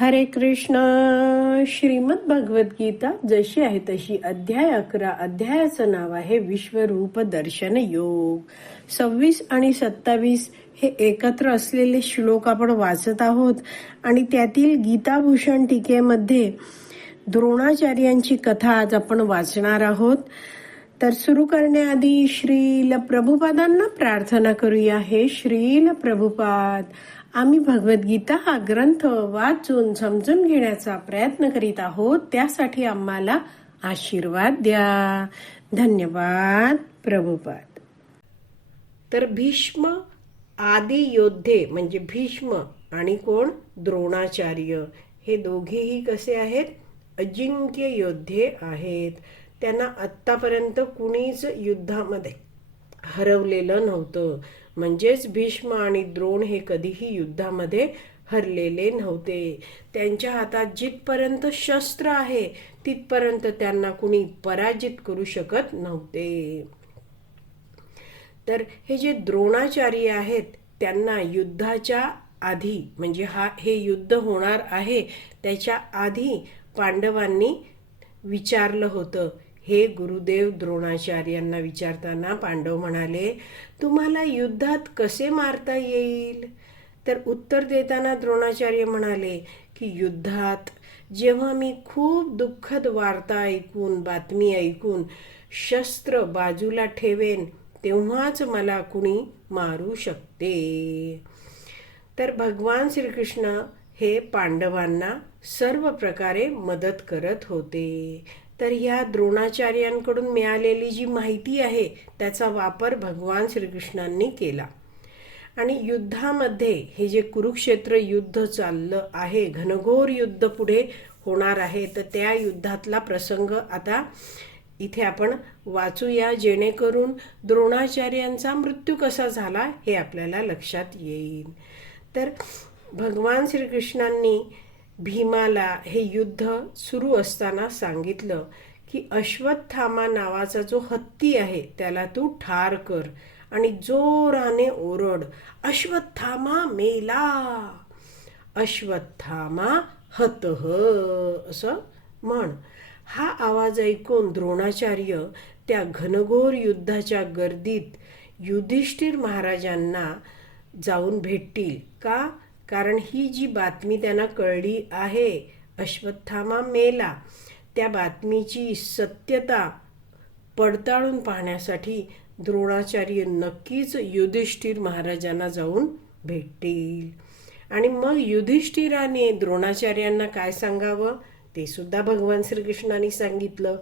हरे कृष्ण. श्रीमद भगवत गीता जशी आहे तशी अध्याय अकरा अध्यायाचं नाव आहे विश्वरूप दर्शन योग. सव्वीस आणि सत्तावीस हे एकत्र असलेले श्लोक आपण वाचत आहोत आणि त्यातील गीताभूषण टीकेमध्ये द्रोणाचार्यांची कथा आज आपण वाचणार आहोत. तर सुरू करण्याआधी श्रील प्रभुपादांना प्रार्थना करूया. हे श्रील प्रभुपाद आम्ही भगवद्गीता हा ग्रंथ वाचून समजून घेण्याचा प्रयत्न करीत आहोत. त्यासाठी आम्हाला आशीर्वाद द्या. धन्यवाद प्रभुपाद. तर भीष्म आदी योद्धे म्हणजे भीष्म आणि कोण? द्रोणाचार्य. हे दोघेही कसे आहेत? अजिंक्य योद्धे आहेत. त्यांना आत्तापर्यंत कुणीच युद्धामध्ये हरवलेलं नव्हतं. म्हणजेच भीष्म आणि द्रोण हे कधीही युद्धामध्ये हरलेले नव्हते. त्यांच्या हातात जिथपर्यंत शस्त्र आहे तिथपर्यंत त्यांना कुणी पराजित करू शकत नव्हते. तर हे जे द्रोणाचार्य आहेत त्यांना युद्धाच्या आधी म्हणजे हा हे युद्ध होणार आहे त्याच्या आधी पांडवांनी विचारलं होतं. हे गुरुदेव द्रोणाचार्यांना विचारताना पांडव म्हणाले तुम्हाला युद्धात कसे मारता येईल? तर उत्तर देताना द्रोणाचार्य म्हणाले की युद्धात जेव्हा मी खूप दुःखद वार्ता ऐकून बातमी ऐकून शस्त्र बाजूला ठेवेन तेव्हाच मला कुणी मारू शकते. तर भगवान श्रीकृष्ण हे पांडवांना सर्व प्रकारे मदत करत होते. तर ह्या द्रोणाचार्यांकडून मिळालेली जी माहिती आहे त्याचा वापर भगवान श्रीकृष्णांनी केला. आणि युद्धामध्ये हे जे कुरुक्षेत्र युद्ध चाललं आहे घनघोर युद्ध पुढे होणार आहे तर त्या युद्धातला प्रसंग आता इथे आपण वाचूया. जेणेकरून द्रोणाचार्यांचा मृत्यू कसा झाला हे आपल्याला लक्षात येईल. तर भगवान श्रीकृष्णांनी भीमाला हे युद्ध सुरू असताना सांगितलं की अश्वत्थामा नावाचा जो हत्ती आहे त्याला तू ठार कर आणि जोराने ओरड अश्वत्थामा मेला अश्वत्थामा हतह असं म्हण. हा आवाज ऐकून द्रोणाचार्य त्या घनघोर युद्धाच्या गर्दीत युधिष्ठिर महाराजांना जाऊन भेटतील का? कारण ही जी बातमी त्यांना कळली आहे अश्वत्थामा मेला त्या बातमीची सत्यता पडताळून पाहण्यासाठी द्रोणाचार्य नक्कीच युधिष्ठिर महाराजांना जाऊन भेटतील. आणि मग युधिष्ठिराने द्रोणाचार्यांना काय सांगावं? ते सुद्धा भगवान श्रीकृष्णाने सांगितलं.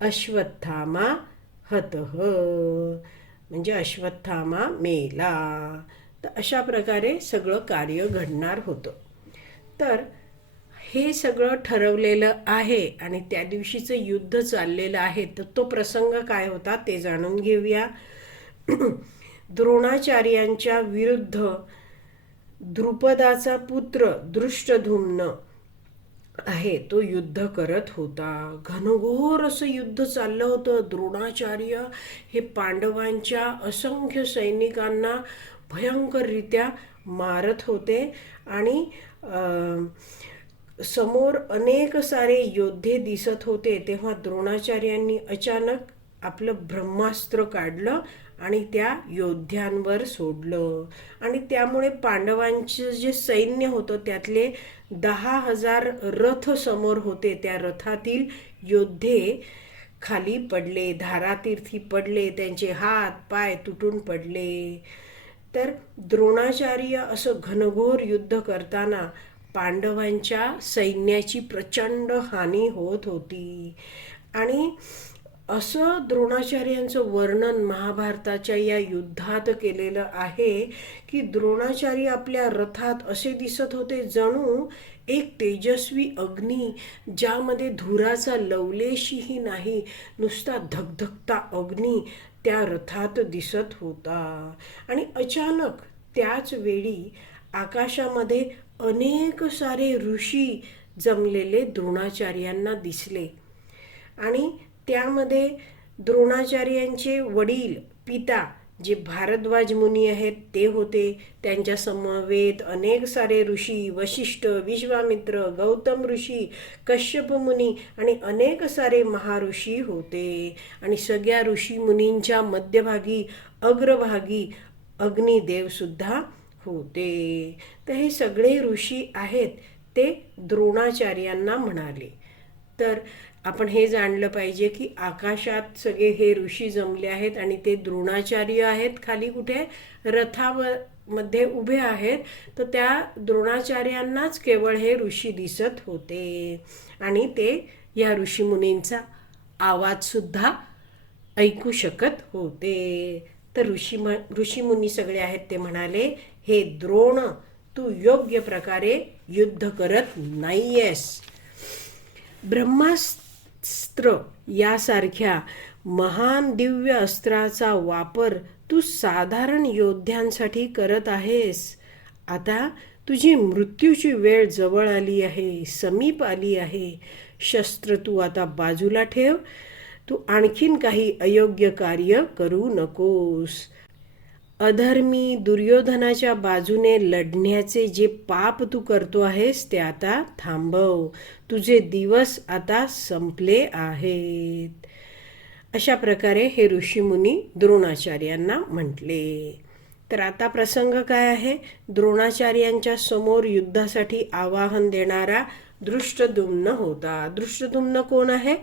अश्वत्थामा हतह म्हणजे अश्वत्थामा मेला. तर अशा प्रकारे सगळं कार्य घडणार होतं. तर हे सगळं ठरवलेलं आहे आणि त्या दिवशीचं युद्ध चाललेलं आहे तर तो प्रसंग काय होता ते जाणून घेऊया. द्रोणाचार्यांच्या विरुद्ध द्रुपदाचा पुत्र दृष्टधुम्न आहे तो युद्ध करत होता. घनघोर असं युद्ध चाललं होतं. द्रोणाचार्य हे पांडवांच्या असंख्य सैनिकांना भयंकररित्या मारत होते आणि समोर अनेक सारे योद्धे दिसत होते. तेव्हा द्रोणाचार्यांनी अचानक आपलं ब्रह्मास्त्र काढलं आणि त्या योद्ध्यांवर सोडलं. आणि त्यामुळे पांडवांचं जे सैन्य होतं त्यातले दहा हजार रथ समोर होते. त्या रथातील योद्धे खाली पडले धारातीर्थी पडले त्यांचे हात पाय तुटून पडले. तर द्रोणाचार्य असं घनघोर युद्ध करताना पांडवांच्या सैन्याची प्रचंड हानी होत होती. आणि असं द्रोणाचार्यांचं वर्णन महाभारताच्या या युद्धात केलेलं आहे की द्रोणाचार्य आपल्या रथात असे दिसत होते जणू एक तेजस्वी अग्नी ज्यामध्ये धुराचा लवलेशीही नाही नुसता धगधगता अग्नी त्या रथात दिसत होता. आणि अचानक त्याच वेळी आकाशामध्ये अनेक सारे ऋषी जमलेले द्रोणाचार्यांना दिसले. आणि त्यामध्ये द्रोणाचार्यांचे वडील पिता जे भारद्वाज मुनी आहेत ते होते. त्यांच्या समवेत अनेक सारे ऋषी वशिष्ठ विश्वामित्र गौतम ऋषी कश्यप मुनी आणि अनेक सारे महाऋषी होते. आणि सगळ्या ऋषी मुनींच्या मध्यभागी अग्रभागी अग्निदेवसुद्धा होते. तर हे सगळे ऋषी आहेत ते द्रोणाचार्यांना म्हणाले. तर आपण हे जाणलं पाहिजे की आकाशात सगळे हे ऋषी जमले आहेत आणि ते द्रोणाचार्य आहेत खाली कुठे? रथावर मध्ये उभे आहेत. तर त्या द्रोणाचार्यांनाच केवळ हे ऋषी दिसत होते. आणि ते या ऋषीमुनींचा आवाजसुद्धा ऐकू शकत होते. तर ऋषी ऋषीमुनी सगळे आहेत ते म्हणाले हे द्रोण तू योग्य प्रकारे युद्ध करत नाहीयेस. ब्रह्मास्त्र अस्त्र यासारख्या महान दिव्य अस्त्राचा वापर तू साधारण योद्ध्यांसाठी करत आहेस. आता तुझी मृत्यूची वेळ जवळ आली आहे समीप आली आहे. शस्त्र तू आता बाजूला ठेव. तू आणखीन काही अयोग्य कार्य करू नकोस. अधर्मी दुर्योधनाच्या बाजूने लढण्याचे जे पाप तू करतो आहेस ते आता थांबव. तुझे दिवस आता संपले आहेत. अशा प्रकारे हे ऋषीमुनी द्रोणाचार्यांना म्हटले. तर आता प्रसंग काय आहे? द्रोणाचार्यांच्या समोर युद्धासाठी आवाहन देणारा दृष्टदुम्न होता. दृष्टदुम्न कोण आहे?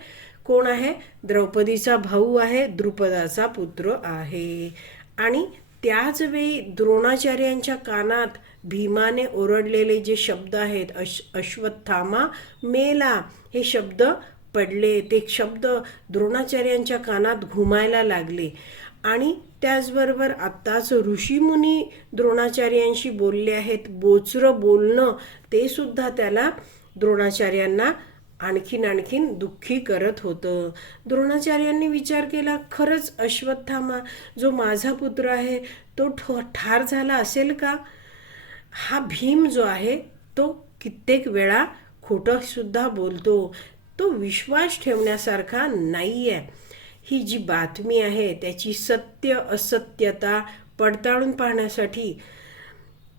कोण आहे? द्रौपदीचा भाऊ आहे द्रुपदाचा पुत्र आहे. आणि त्याचवेळी द्रोणाचार्यांच्या कानात भीमाने ओरडलेले जे शब्द आहेत अश अश्वत्थामा मेला हे शब्द पडले. ते शब्द द्रोणाचार्यांच्या कानात घुमायला लागले. आणि त्याचबरोबर आत्ताच ऋषीमुनी द्रोणाचार्यांशी बोलले आहेत. बोचरं बोलणं ते सुद्धा त्याला द्रोणाचार्यांना आणखीन आणखीन दुःखी करत होतं. द्रोणाचार्यांनी विचार केला खरंच अश्वत्थामा जो माझा पुत्र आहे तो ठो ठार झाला असेल का? हा भीम जो आहे तो कित्येक वेळा खोटंसुद्धा बोलतो. तो विश्वास ठेवण्यासारखा नाही आहे ही जी बातमी आहे त्याची सत्य असत्यता पडताळून पाहण्यासाठी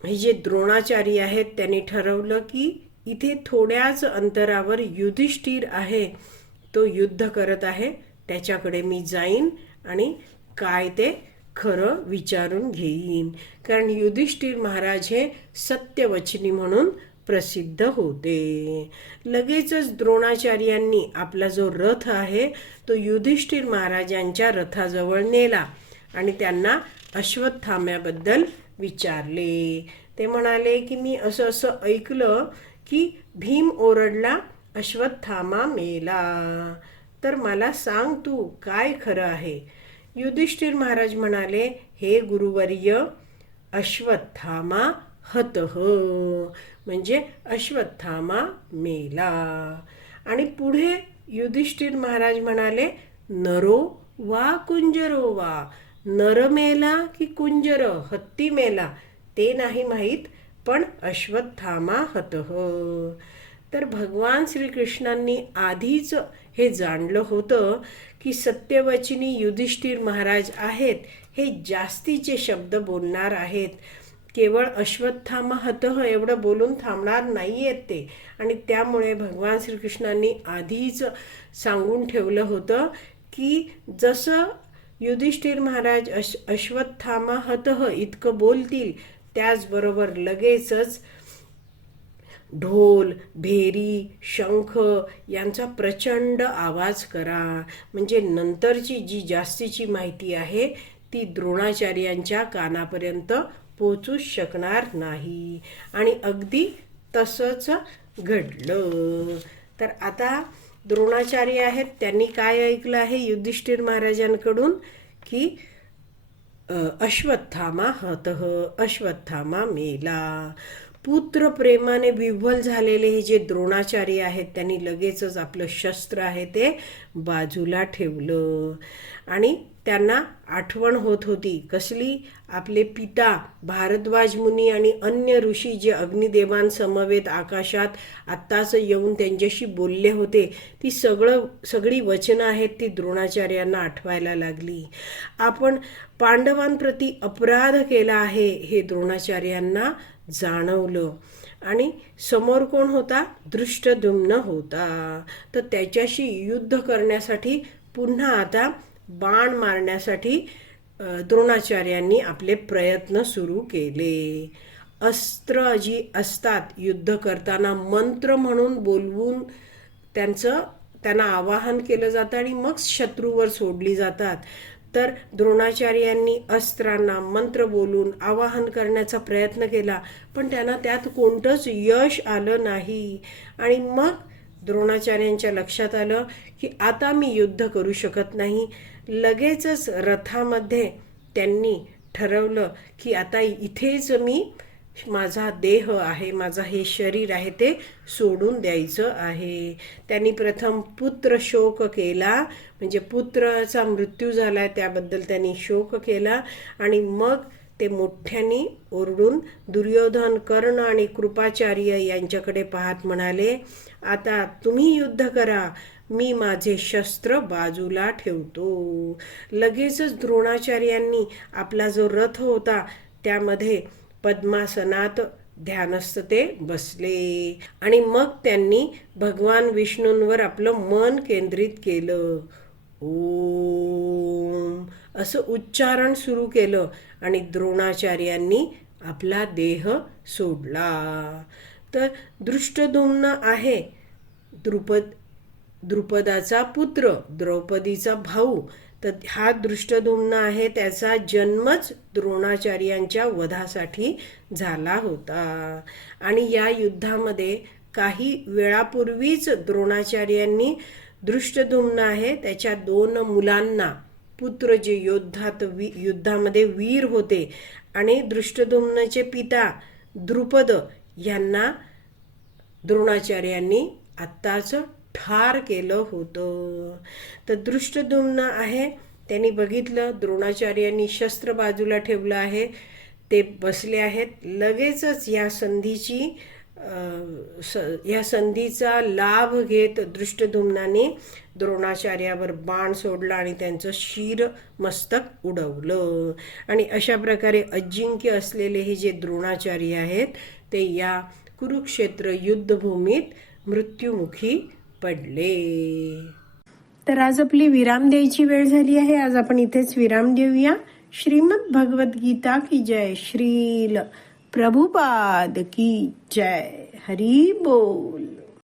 हे जे द्रोणाचार्य आहेत त्यांनी ठरवलं की इथे थोड्याच अंतरावर युधिष्ठिर आहे. तो युद्ध करत आहे. त्याच्याकडे मी जाईन आणि काय ते खरं विचारून घेईन. कारण युधिष्ठिर महाराज हे सत्यवचनी म्हणून प्रसिद्ध होते. लगेचच द्रोणाचार्यांनी आपला जो रथ आहे तो युधिष्ठिर महाराजांच्या रथाजवळ नेला आणि त्यांना अश्वत्थाम्याबद्दल विचारले. ते म्हणाले की मी असं असं ऐकलं की भीम ओरडला अश्वत्थामा मेला. तर मला सांग तू काय खरं आहे? युधिष्ठिर महाराज म्हणाले हे गुरुवर्य अश्वत्थामा हतह म्हणजे अश्वत्थामा मेला. आणि पुढे युधिष्ठिर महाराज म्हणाले नरो वा कुंजरो वा नर मेला की कुंजर हत्ती मेला ते नाही माहीत पण अश्वत्थामा हतः. तर भगवान श्रीकृष्णांनी आधीच हे जाणलं होतं की सत्यवचिनी युधिष्ठिर महाराज आहेत हे जास्तीचे शब्द बोलणार आहेत. केवळ अश्वत्थामा हतह एवढं बोलून थांबणार नाही आहेत ते. आणि त्यामुळे भगवान श्रीकृष्णांनी आधीच सांगून ठेवलं होतं की जसं युधिष्ठिर महाराज अश अश्वत्थामा हतः इतकं बोलतील त्याचबरोबर लगेचच ढोल भेरी शंख यांचा प्रचंड आवाज करा. म्हणजे नंतरची जी जास्तीची माहिती आहे ती द्रोणाचार्यांच्या कानापर्यंत पोचूच शकणार नाही. आणि अगदी तसंच घडलं. तर आता द्रोणाचार्य आहेत त्यांनी काय ऐकलं आहे युधिष्ठिर महाराजांकडून? की अश्वत्थामा हतः अश्वत्थामा मेला। पुत्र प्रेमाने विव्हल झालेले हे जे द्रोणाचार्य आहेत त्यांनी लगेचच आपलं शस्त्र आहे ते बाजूला ठेवलं. आणि त्यांना आठवण होत होती कसली? आपले पिता भारद्वाज मुनी आणि अन्य ऋषी जे अग्निदेवांसमवेत आकाशात आत्ताच येऊन त्यांच्याशी बोलले होते ती सगळं सगळी वचनं आहेत ती द्रोणाचार्यांना आठवायला लागली. आपण पांडवांप्रती अपराध केला आहे हे द्रोणाचार्यांना जाणवलं. आणि समोर कोण होता? दृष्टदुम्न होता. तर त्याच्याशी युद्ध करण्यासाठी पुन्हा आता बाण मारण्यासाठी द्रोणाचार्यांनी आपले प्रयत्न सुरू केले. अस्त्र जी असतात युद्ध करताना मंत्र म्हणून बोलवून त्यांचं त्यांना आवाहन केलं जातं आणि मग शत्रूवर सोडली जातात. तर द्रोणाचार्यांनी अस्त्रांना मंत्र बोलून आवाहन करण्याचा प्रयत्न केला पण त्यांना त्यात कोणतंच यश आलं नाही. आणि मग द्रोणाचार्यांच्या लक्षात आलं की आता मी युद्ध करू शकत नाही. लगेचच रथामध्ये त्यांनी ठरवलं की आता इथेच मी माझा देह आहे माझा हे शरीर आहे ते सोडून द्यायचं आहे. त्यांनी प्रथम पुत्र शोक केला. म्हणजे पुत्राचा मृत्यू झाला त्याबद्दल त्यांनी शोक केला आणि मग ते मोठ्यांनी ओरडून दुर्योधन कर्ण आणि कृपाचार्य यांच्याकडे पाहत म्हणाले आता तुम्ही युद्ध करा. मी माझे शस्त्र बाजूला ठेवतो. लगेचच द्रोणाचार्यांनी आपला जो रथ होता त्यामध्ये पद्मासनात ध्यानस्थ ते बसले. आणि मग त्यांनी भगवान विष्णूंवर आपलं मन केंद्रित केलं. ओम. असं उच्चारण सुरू केलं आणि द्रोणाचार्यांनी आपला देह सोडला. तर दृष्टदुम्न आहे. द्रुपद द्रुपदाचा पुत्र द्रौपदीचा भाऊ तर हा दृष्टधुम्न आहे त्याचा जन्मच द्रोणाचार्यांच्या वधासाठी झाला होता. आणि या युद्धामध्ये काही वेळापूर्वीच द्रोणाचार्यांनी दृष्टधुम्न आहे त्याच्या दोन मुलांना पुत्र जे योद्धात वी युद्धामध्ये वीर होते आणि दृष्टधुम्नचे पिता द्रुपद यांना द्रोणाचार्यांनी आत्ताच ठार केलं होतं. तर दृष्टदुम्न आहे. त्यांनी बघितलं द्रोणाचार्यांनी शस्त्र बाजूला ठेवलं आहे. ते बसले आहेत. लगेचच या संधीची स या संधीचा लाभ घेत दृष्टधुम्नाने द्रोणाचार्यावर बाण सोडला आणि त्यांचं शिर मस्तक उडवलं. आणि अशा प्रकारे अजिंक्य असलेले हे जे द्रोणाचार्य आहेत ते या कुरुक्षेत्र युद्धभूमीत मृत्युमुखी पडले. तर आज आपली विराम द्यायची वेळ झाली आहे. आज आपण इथेच विराम देऊया. श्रीमद भगवद्गीता की जय श्रील. प्रभुपाद की जय. हरी बोल.